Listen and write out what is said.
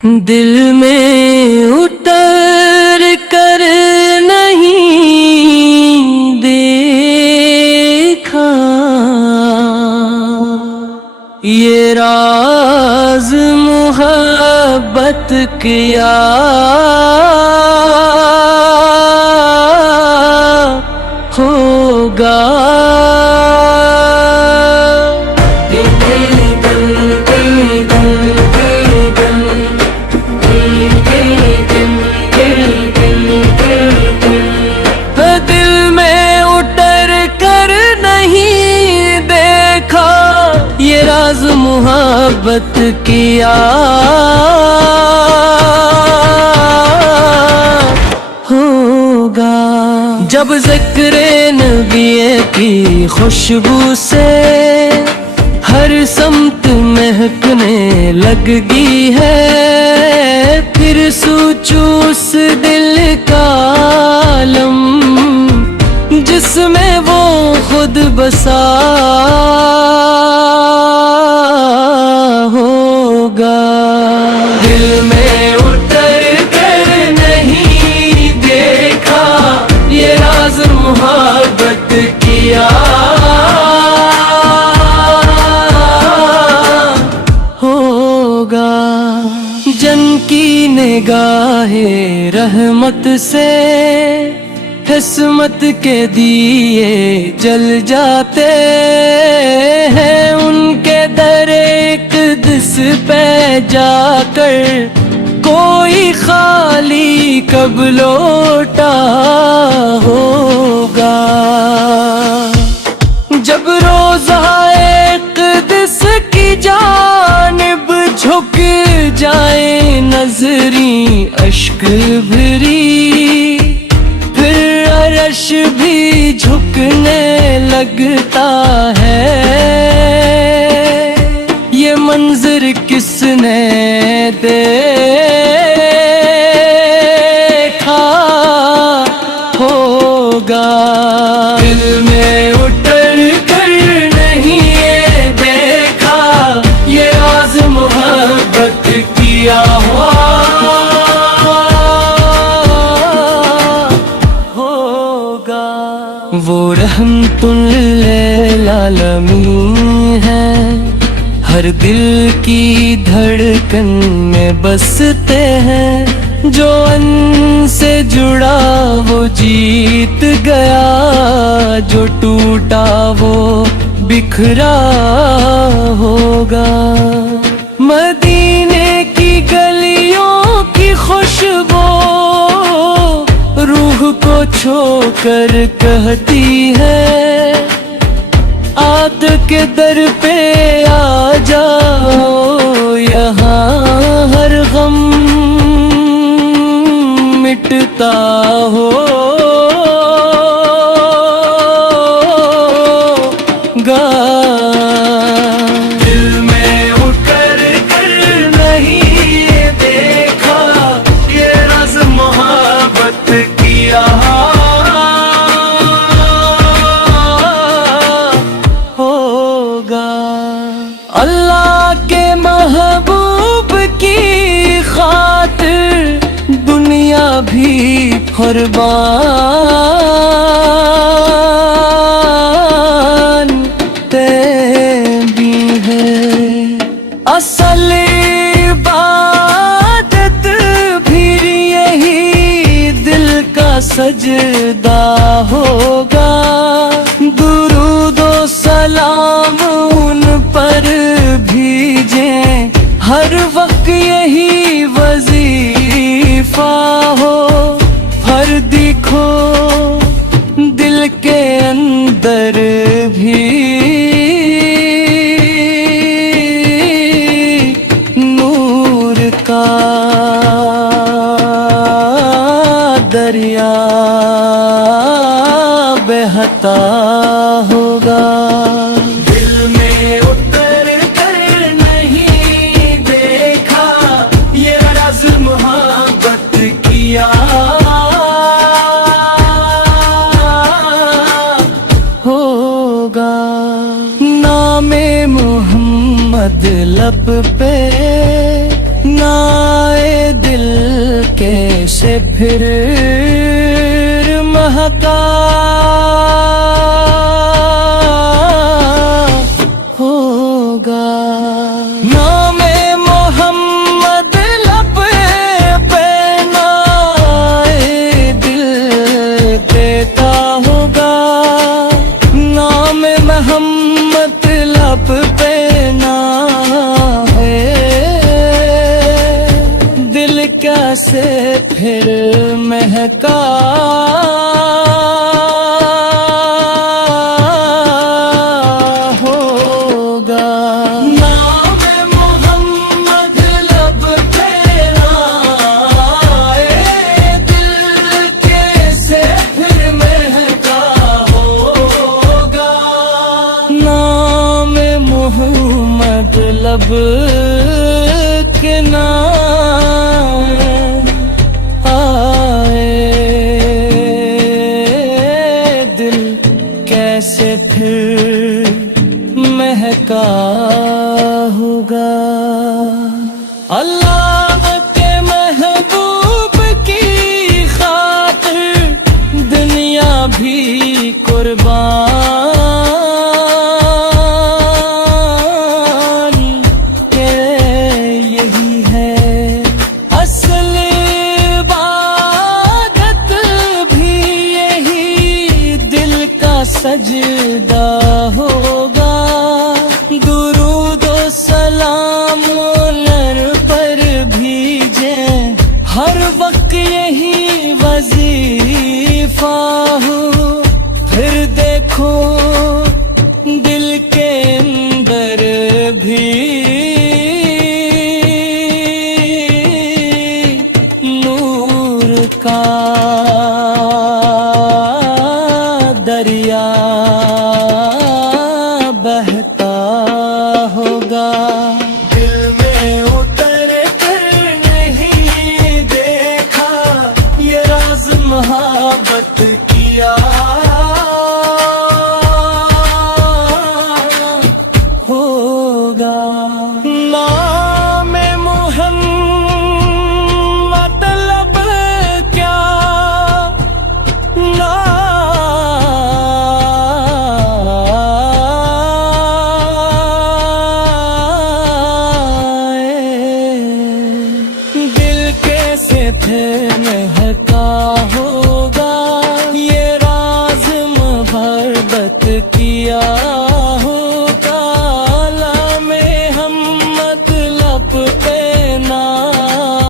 दिल में उतर कर नहीं देखा, ये राज मोहब्बत किया होगा। दिल में उतर कर नहीं देखा, ये राज मोहब्बत किया होगा। जब ज़िक्र नबी की खुशबू से हर समत महकने लगगी है, फिर सोचो उस दिल का आलम जिसमें वो खुद बसा होगा। दिल में उतर कर नहीं देखा, ये राज मोहब्बत किया होगा। जन की निगाहे रहमत से किस्मत के दिए जल जाते हैं, उनके दर इक़्दिस पे जाकर कोई खाली कब लौटा होगा। जब रोज़ाए इक़्दिस की जानिब झुक जाए नजरी अश्क भरी, फिर अर्श भी झुकने लगता है। ये मंजर किसने देखा होगा। दिल में उतर कर नहीं देखा, ये राज मोहब्बत किया होगा। वो रहमतुल आलमीन है, हर दिल की धड़कन में बसते हैं। जो अन से जुड़ा वो जीत गया, जो टूटा वो बिखरा होगा। मदीने की गलियों की खुशबू रूह को छोकर कहती है, आद के दर पे आ जाओ, यहाँ हर गम मिटता होगा। दिल में उतर कर नहीं देखा, ये राज मोहब्बत किया होगा। अल्लाह के महबूब की खातिर दुनिया भी कुर्बान भी है। असल इबादत भी यही दिल का सजदा होगा। दुरूदो सलाम उन पर भीजे, हर वक्त यही वजीफा हो। हर दिखो दिल के अंदर भी नूर का दरिया बहता होगा। दिल में उतर कर नहीं देखा, ये राज मोहब्बत किया होगा। नामे मोहम्मद लब पे ना कैसे फिर महका होगा। नामे मोहम्मद लब पे नाए दिल देता होगा। नामे मोहम्मद लब पे ना है दिल कैसे फिर महका होगा। नाम मोहम्मद लब पे आए दिल कैसे फिर महका होगा। नाम मोहम्मद लब के नाम आए दिल कैसे फिर महका होगा। अल्लाह के महबूब की खातिर दुनिया भी कुर्बान के यही है असल इबादत भी यही दिल का सजदा होगा। दुरूद व सलाम नर पर भीजे हर वक्त यही वजीफा हो। फिर देखो दिल के अंदर भी नूर का दरिया बहता होगा। दिल में उतर कर नहीं देखा ये राज मोहब्बत किया होगा। नाम मोहम्मद लब क्या दिल कैसे फिर महका हो